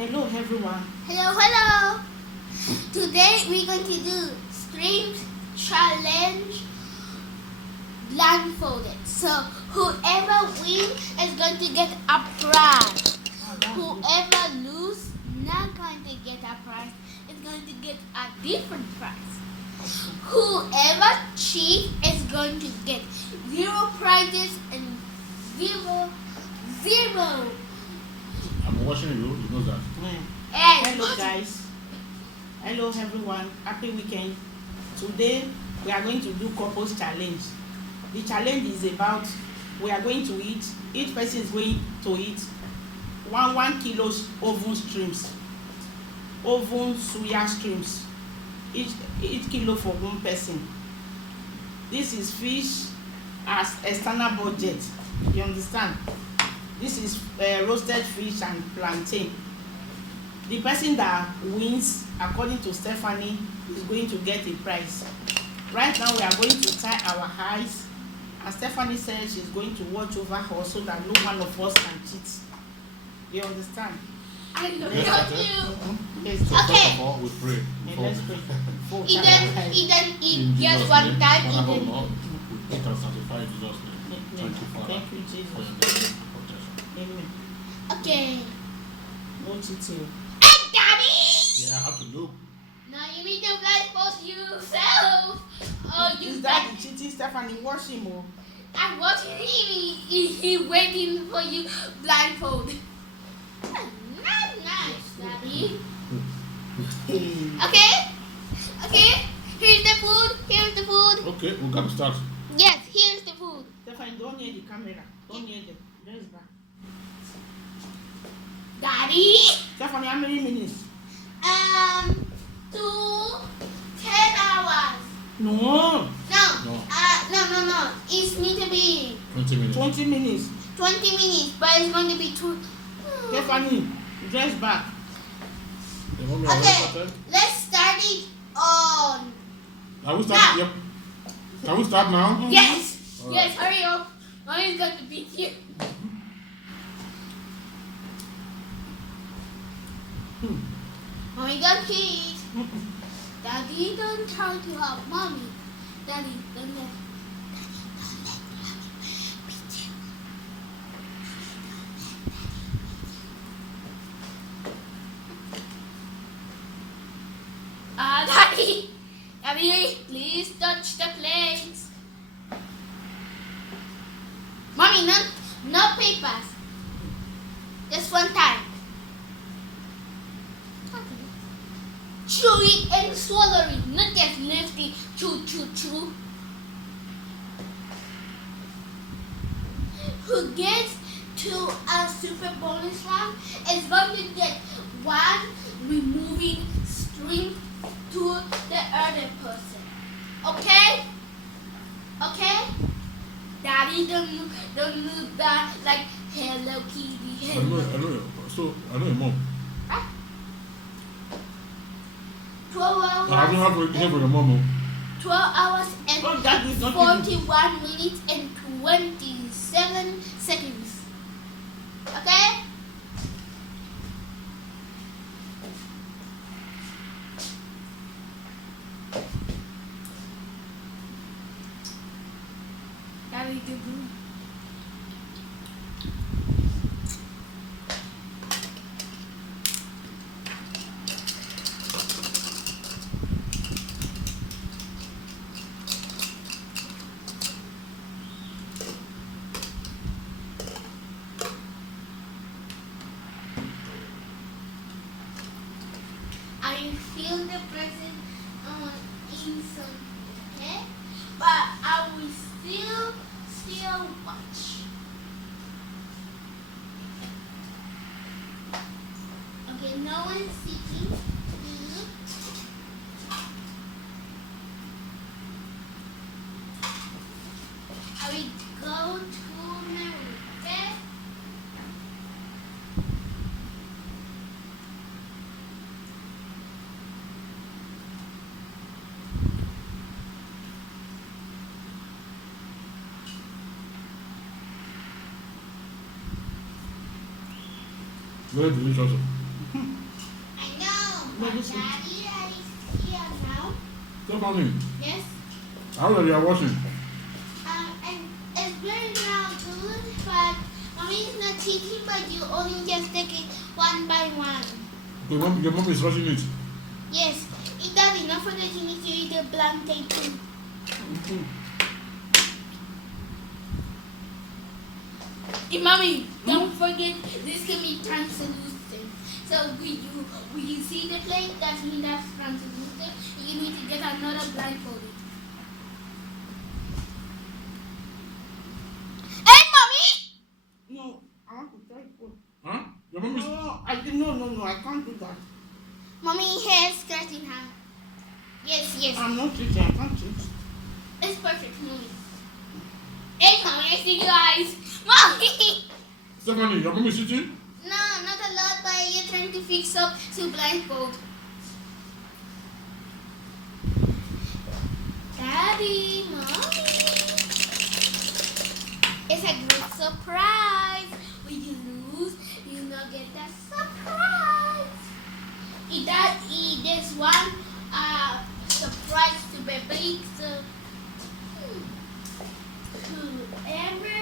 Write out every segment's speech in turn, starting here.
Hello everyone. Hello. Today we're going to do stream challenge blindfolded. So whoever wins is going to get a prize. Whoever loses not going to get a prize. Is going to get a different prize. Whoever cheats is going to get 0 prizes and zero. I'm watching you know that. Hello guys. Hello everyone. Happy weekend. Today we are going to do couples challenge. The challenge is about we are going to eat. Each person is going to eat 1 kilo oven streams. Oven suya streams. Each kilo for one person. This is fish as external budget. You understand? This is roasted fish and plantain. The person that wins, according to Stephanie, is going to get a prize. Right now we are going to tie our eyes, and Stephanie says she's going to watch over her so that no one of us can cheat. You understand? I love you. Yes. So Okay. first of all, we pray. Let's pray. Eden eat just one time. Father, Eden. Lord, we can sanctify Jesus' name. Thank you, Father. Thank you, For Jesus. your guidance and protection. Amen. Okay. No cheating. Hey, Daddy! Yeah, I have to look. Now you need to blindfold yourself. Oh, you Is that the cheating, Stephanie? Watch him. Oh. I'm watching him. He waiting for you blindfold. Nice, Daddy. Okay. Here's the food. Okay, we got to start. Yes, here's the food. Stephanie, don't near the camera. Don't near the. There's back. Daddy. Stephanie, how many minutes? 2 10 hours. No. No. No. No. It needs to be 20 minutes. 20 minutes. 20 minutes, but it's going to be 2. Stephanie, dress back. You want me to Okay, start? let's start it on. Can we start? Now. Yep. Can we start now? Yes. All Yes, hurry up. Mommy's going to beat you. Mommy got cheese. Daddy, don't try to help mommy. Daddy, don't let. Daddy, please touch the plates. Mommy, no papers. Just one time. Chew it and swallow it, not just lift it. Chew. Who gets to a super bonus round is going to get 1 removing string to the other person. Okay? Daddy, don't move that like Hello Kitty. I know. So, I know your mom. 12 hours. I don't have to hear from your mom. 12 hours and Oh, that is not 41 minutes and 27 seconds. Okay? Daddy, do. I feel the present in some, okay? But I will still watch. Okay, no one's sitting. I will go to memory, okay? Very delicious. I know, but Maybe so. Daddy is here now. Stephanie, Yes. how are you washing? And it's very now good, but mommy is not teaching, but you only just take it one by one. Okay, your mom is rushing it. Yes. Eat that enough for that you need to eat the plantain too. Hey, mommy, don't forget this can be translucent. So when you see the plate, that means that's translucent. You need to get another blindfolded. Hey, mommy! No, I want to try food. Huh? Your mom is... No, I can't do that. Mommy hair scratching her. Yes. I'm not cheating, I can't cheat. It's perfect, mommy. Hey, mommy, I see your eyes. Mommy! Stephanie, your mom is eating? No, not a lot, but you're trying to fix up to blindfold. Daddy, mommy. It's a great surprise. When you lose, you not get that surprise. Eat this one surprise to be big. So whoever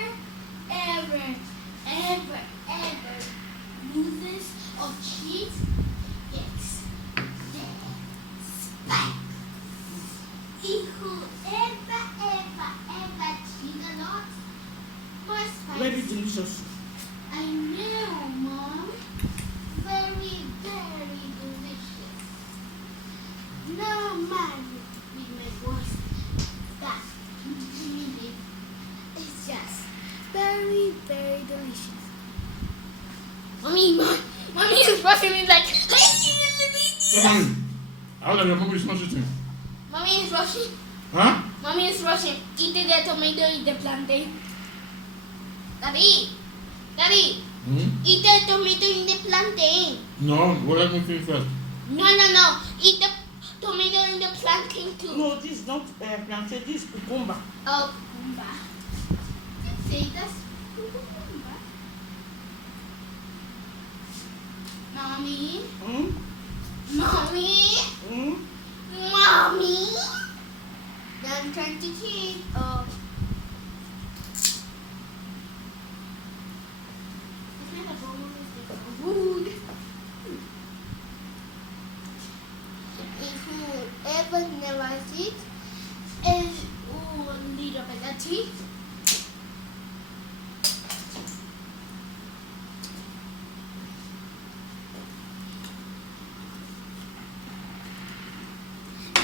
loses or cheats gets spike. Whoever cheats a lot must spike. Very delicious. I know, Mom. Very, very delicious. No matter with my voice, that it's just very, very delicious. Mommy is rushing me like. Stephanie, how are your mom is not eating? Mommy is rushing. Huh? Mommy is rushing. Eat the tomato, eat the plantain. Daddy. Eat the tomato in the plantain. No, what let me finish first. No. Eat the tomato in the plantain too. No, this is not plantain, this is cucumber. Oh, cucumber. Say that's cucumber. Mommy. Mommy. Don't try to cheat. Oh. It's not a bowl, it's a wood. If whoever never eat is little bit of tea.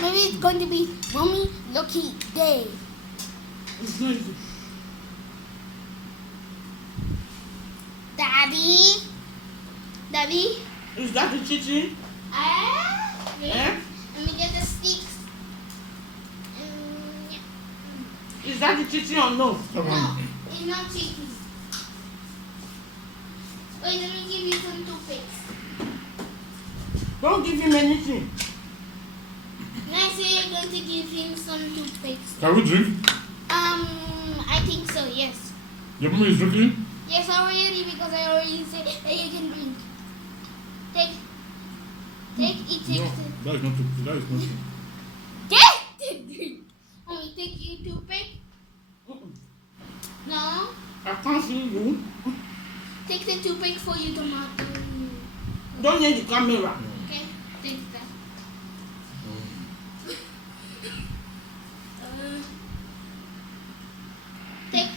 Maybe it's going to be Mommy Lucky Day. It's not easy. Daddy. Is that the cheating? Wait. Eh? Let me get the sticks. Yeah. Is that the cheating or no? No, it's not cheating. Wait, let me give you some toothpicks. Don't give him anything. I say you're going to give him some toothpicks. Can we drink? I think so, yes. Your mom is drinking? Yes, already, because I already said that you can drink. Take it. No, that is not true. That is not true. Take the drink. Mommy, take your toothpick. No. I can't see you. Take the toothpick for your tomato. Don't need the camera. Okay, take that. Take.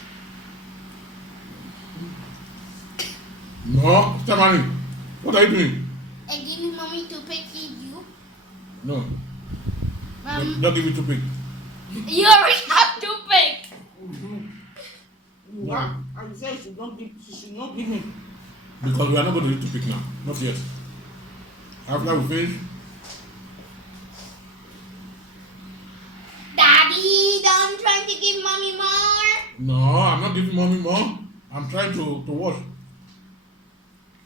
No, Stephanie, what are you doing? I give you mommy toothpick, you. No. Don't give it to pick. You already have toothpick. Wow. I said she should not give me. Because we are not going to eat to pick now. Not yet. After we finish. Daddy, don't try to give mommy more. No, I'm not giving mommy more. I'm trying to wash.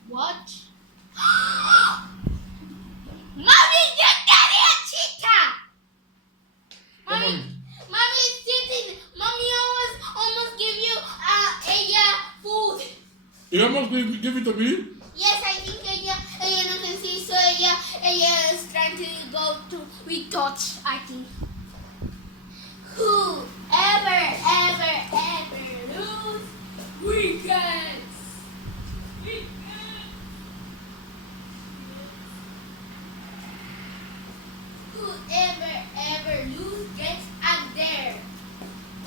What? Mommy, your daddy a cheater. Mommy is cheating. Mommy almost give you food. You almost give it to me? Yes, I think Aya not we touch, I think. Whoever ever lose, weekends. Whoever ever lose gets a dare.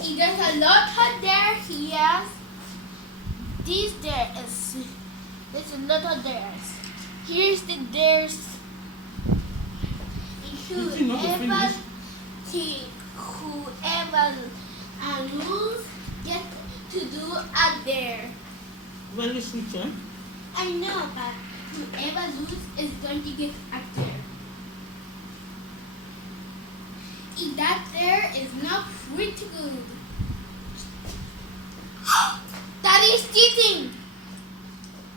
He gets a lot of dare. He has this dare is. There's a lot of dares. Here's the dares. Whoever lose get to do a dare. Very sweet, huh? I know, but whoever lose is going to get a dare. If that dare is not pretty good. Daddy is cheating.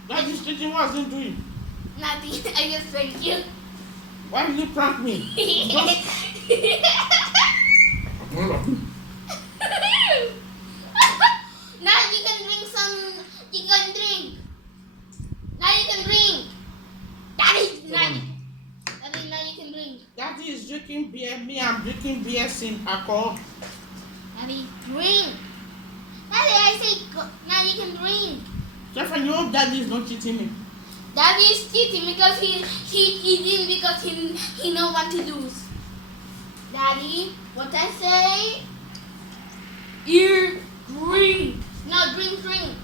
That is cheating. What is he doing? Nothing. I just thank you. Why did you prank me? Now you can drink some. You can drink. Now you can drink. Daddy, now you can drink. Daddy is drinking beer. Me, I'm drinking beer since alcohol. Daddy, drink. Daddy, I say now you can drink. Stefan, you hope Daddy is not cheating me. Daddy is cheating because he eating because he don't want to lose. Daddy, what I say? You drink. No, drink.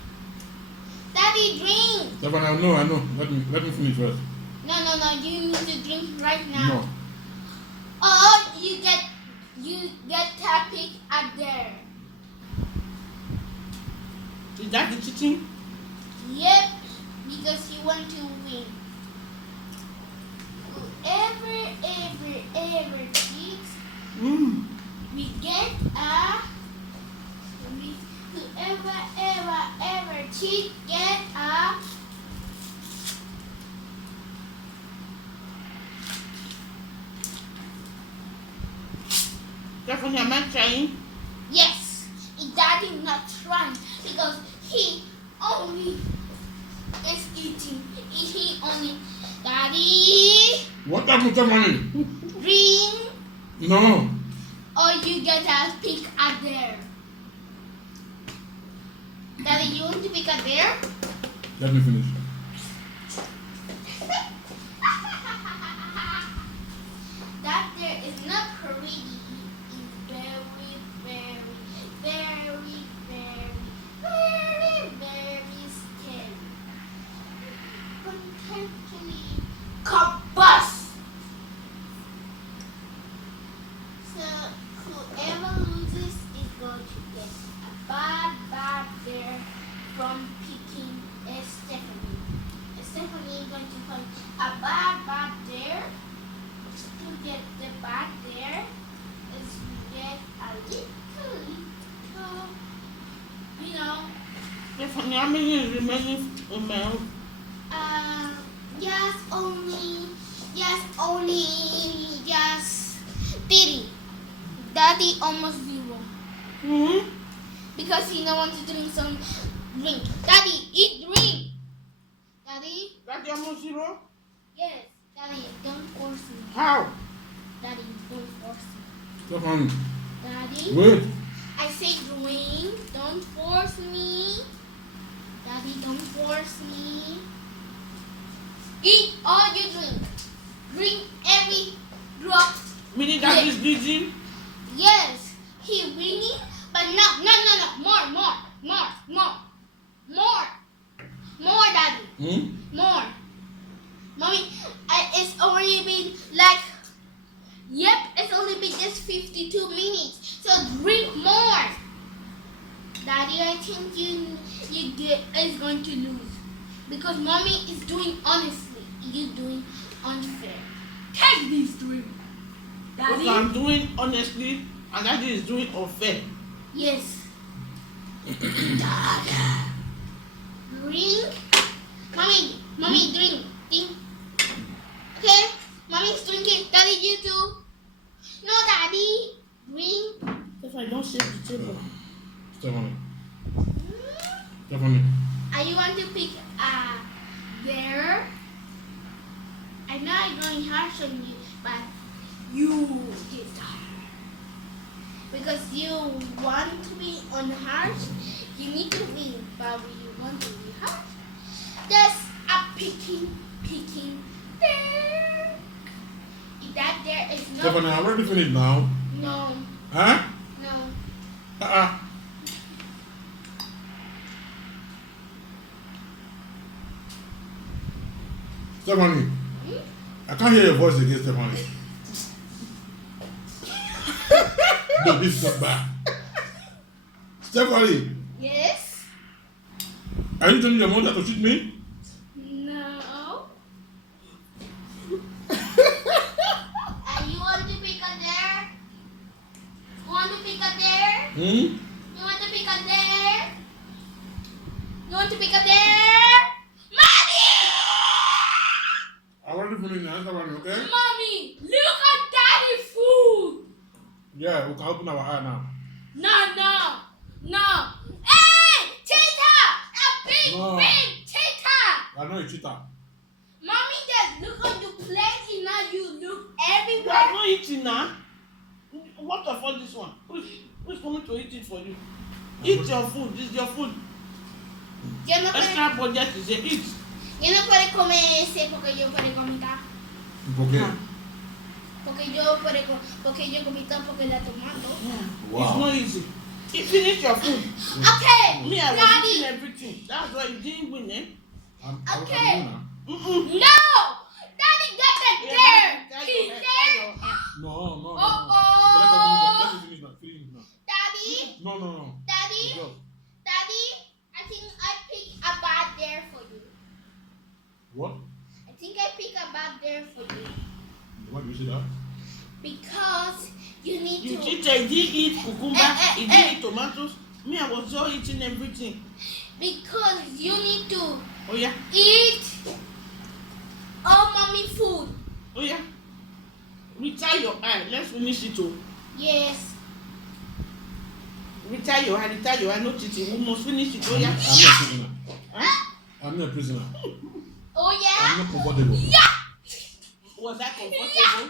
Daddy, drink. Stefan, I know. Let me finish first. No. You need to drink right now. No. Oh, you get topic up there. Is Daddy cheating? Yep, because you want to win. Whoever cheats, we get a. Whoever ever cheat get a. Stefan, am I trying? Yes, Daddy not trying because he only is eating. He only. Daddy. What happened to money? Drink. No. Or you get a pick a dare. Daddy, you want to pick a dare? Let me finish. That dare is not pretty. It's very scary. Potentially combust. So whoever loses is going to get a bad dare from picking Stephanie. Stephanie is going to find a bad dare. To get the bad dare is to get a little, Stefan, how many is remaining in my house? Just 30. Daddy almost 0. Because he don't want to drink some drink. Daddy, eat drink. Daddy? Daddy almost 0? Yes. Daddy, don't force me. How? Daddy, don't force me. Stefan, Daddy? wait. I say drink. Don't force me. Daddy, don't force me. Eat all you drink. Drink every drop. Meaning Daddy is bleeding? Yes, he winning, but no. More, Daddy. More. Mommy, it's already been it's only been just 52 minutes. So drink more. Daddy, I think you is going to lose. Because Mommy is doing honestly. You're doing unfair. Take these drink. Daddy? What I'm doing honestly, and Daddy is doing unfair. Yes. Daddy. Drink. Mommy, drink. Okay? Mommy's drinking. Daddy, you too. No, Daddy. Drink. If I don't shake the table. Stefan. Are you want to pick there? I know I'm going harsh on you, but you get tired. Because you want to be on harsh, you need to win. But when you want to be harsh, there's a picking there. If that there is no. Stephanie, I'm already finished now. No. Huh? No. Stephanie, I can't hear your voice again, Stephanie. No, this is not bad. Stephanie, Yes. are you telling your mother to shoot me? No. You want to pick a there? You want to pick a there? Hmm? You want to pick a there? You want to pick a there? Mommy! I already finished now, Stephanie, okay? Mommy, look at daddy food. Yeah, we can open our eye now. No. Hey, cheetah! A big, No. big cheetah! I know a cheater. Mommy, just look on the plate and now you look You are everywhere. not eating now. What of all this one? Who's coming to eat it for you? Eat your food. This is your food. Yo no puedo, Extra budget is a eat. yo no puedo comer ese porque yo puedo comer. ¿Por qué? Porque yo comí todo porque la tomato. Wow. It's not easy. You finish your food. Okay, Me, I was Daddy. eating everything. That's why you didn't win, eh? Okay. I'm now. No! Daddy, get the dirt! He's there! No. Uh-oh. Let me finish now. Finish now. Daddy, No. Daddy, Good job. Daddy, I think I picked a bad there for you. What? I think I picked a bad there for you. Why do you say that? Because you need You to... didn't eat cucumber, you Eh. didn't eat tomatoes. Me, I was just eating everything. Because you need to Oh yeah, eat all mommy food. oh yeah. Retire your eye. Let's finish it all. Yes. Retire your eye, no cheating. We must finish it. Oh I'm yeah. not a prisoner. Huh? I'm not a prisoner. Oh I'm yeah? not comfortable. Was that comfortable?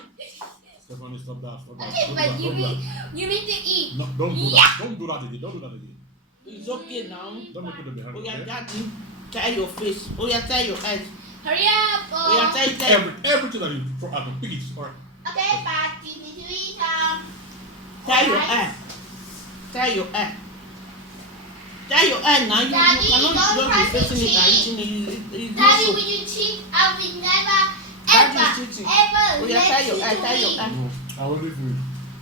Stephanie, stop that. Okay, but you need to eat. No, don't do that. Don't do that again. It's okay now. Don't make it behind. Oh yeah, Okay? daddy. Tie your face. Oh yeah, tie your eyes. Hurry up. Oh yeah, tie. Everything that you throw at them, pick it. Alright. Okay, but you need to eat. Tie your Alright. eye. Tie your eye. Tie your eye now. You Daddy, cannot don't just be try to facing it and cheat. eating it. It's not Daddy, so. when you cheat, I will never, Daddy ever, is cheating. ever Oh yeah, let tie you your eye. to Tie your win. eye. No, I will leave you.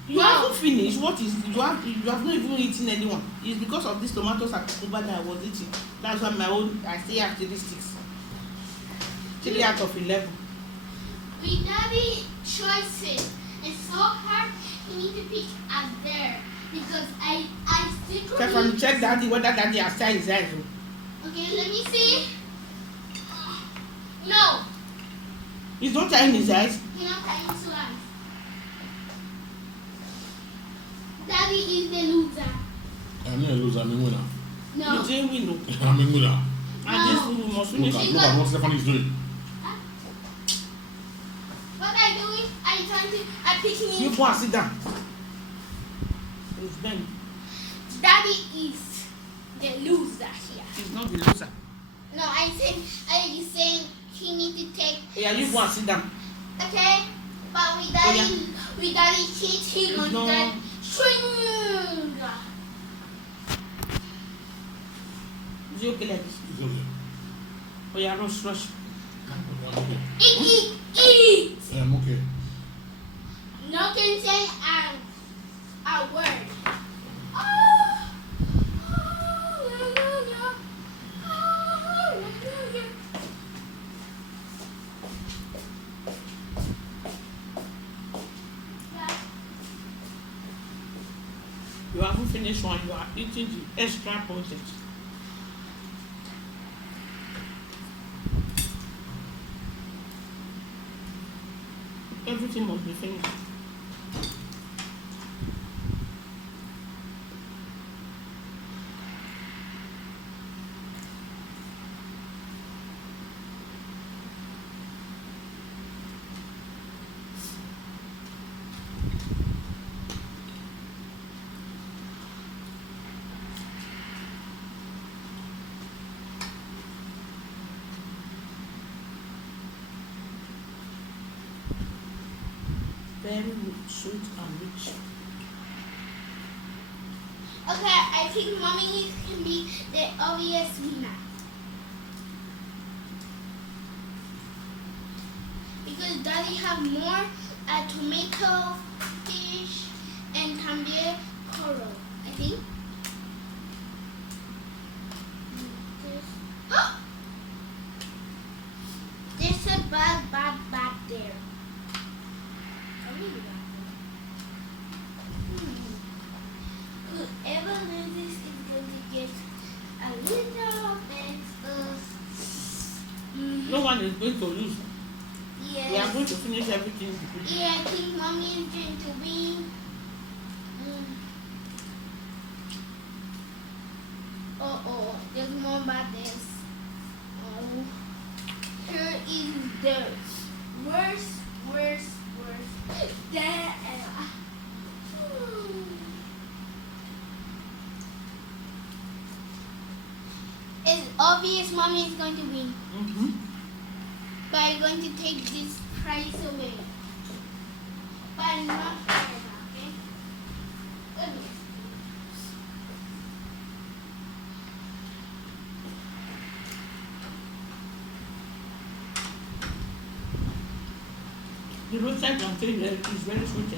You haven't finished. What is you have not even eaten anyone. It's because of these tomatoes and cucumber that I was eating. That's why my own I still have 3 sticks. 3 out of 11. With daddy choices, it's so hard. You need to pick up there because I Stefan, secretly. check daddy whether daddy has tied his eyes. Okay, let me see. No, He's not tying his eyes. you're not tying two eyes. Daddy is the loser. I'm not a loser, I'm a winner. No. You didn't win. No. I'm a winner. And this food we must finish. Look at what Stephanie is doing. What I doing? I'm picking You it. go and sit down. It's Ben. Daddy is the loser here. He's not the loser. No, I saying he need to take. Yeah, you go and sit down. Okay, but with daddy cheat, he going No. to get string. Is it okay like this? It's okay. Oh yeah, rush. I'm okay. Eat. I'm okay. No can say a word. You haven't finished one. You are eating the extra portion. Everything must be finished. Very sweet and rich. Okay, I think mommy can be the obvious winner. Because daddy have more tomato, fish, and también coral, I think. There's a bad there. A really bad one. Whoever loses is going to get a little bit of. No one is going to lose. Yes. We are going to finish everything. Yeah, I think mommy is going to win. Oh, there's more badness. Oh, here is the worst. There. It's obvious mommy is going to win. But I'm going to take this prize away. But I'm not sure, okay? Goodness. The roadside plantain is very sweet.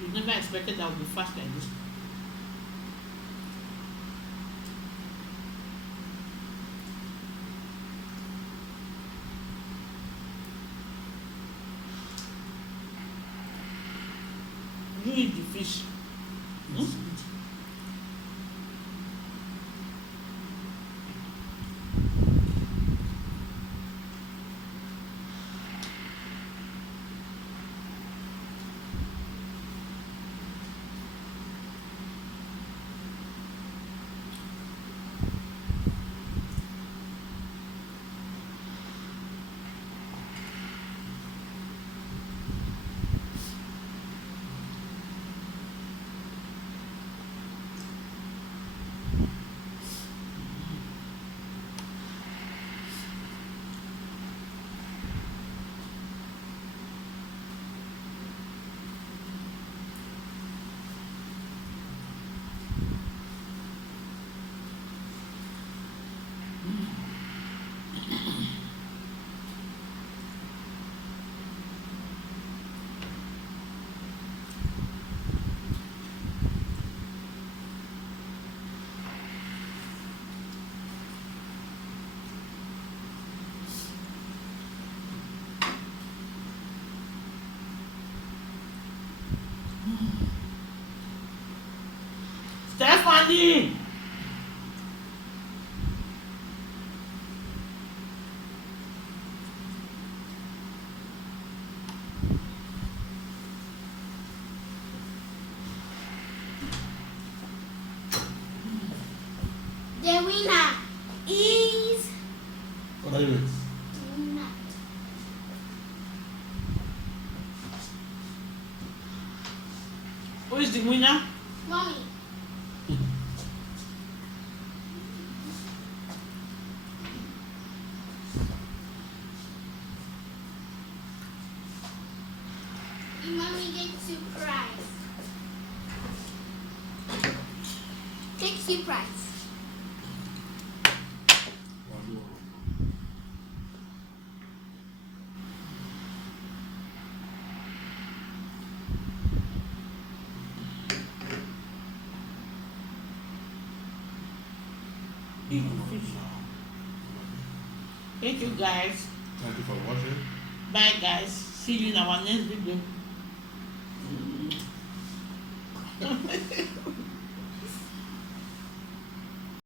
You never expected I would be fast like this. You eat the fish. Stephanie! The winner is What are you doing? nut. Who is the winner? Mommy. Mommy gets surprise. Take surprise. Eat the fish. Thank you guys. Thank you for watching. Bye guys. See you in our next video.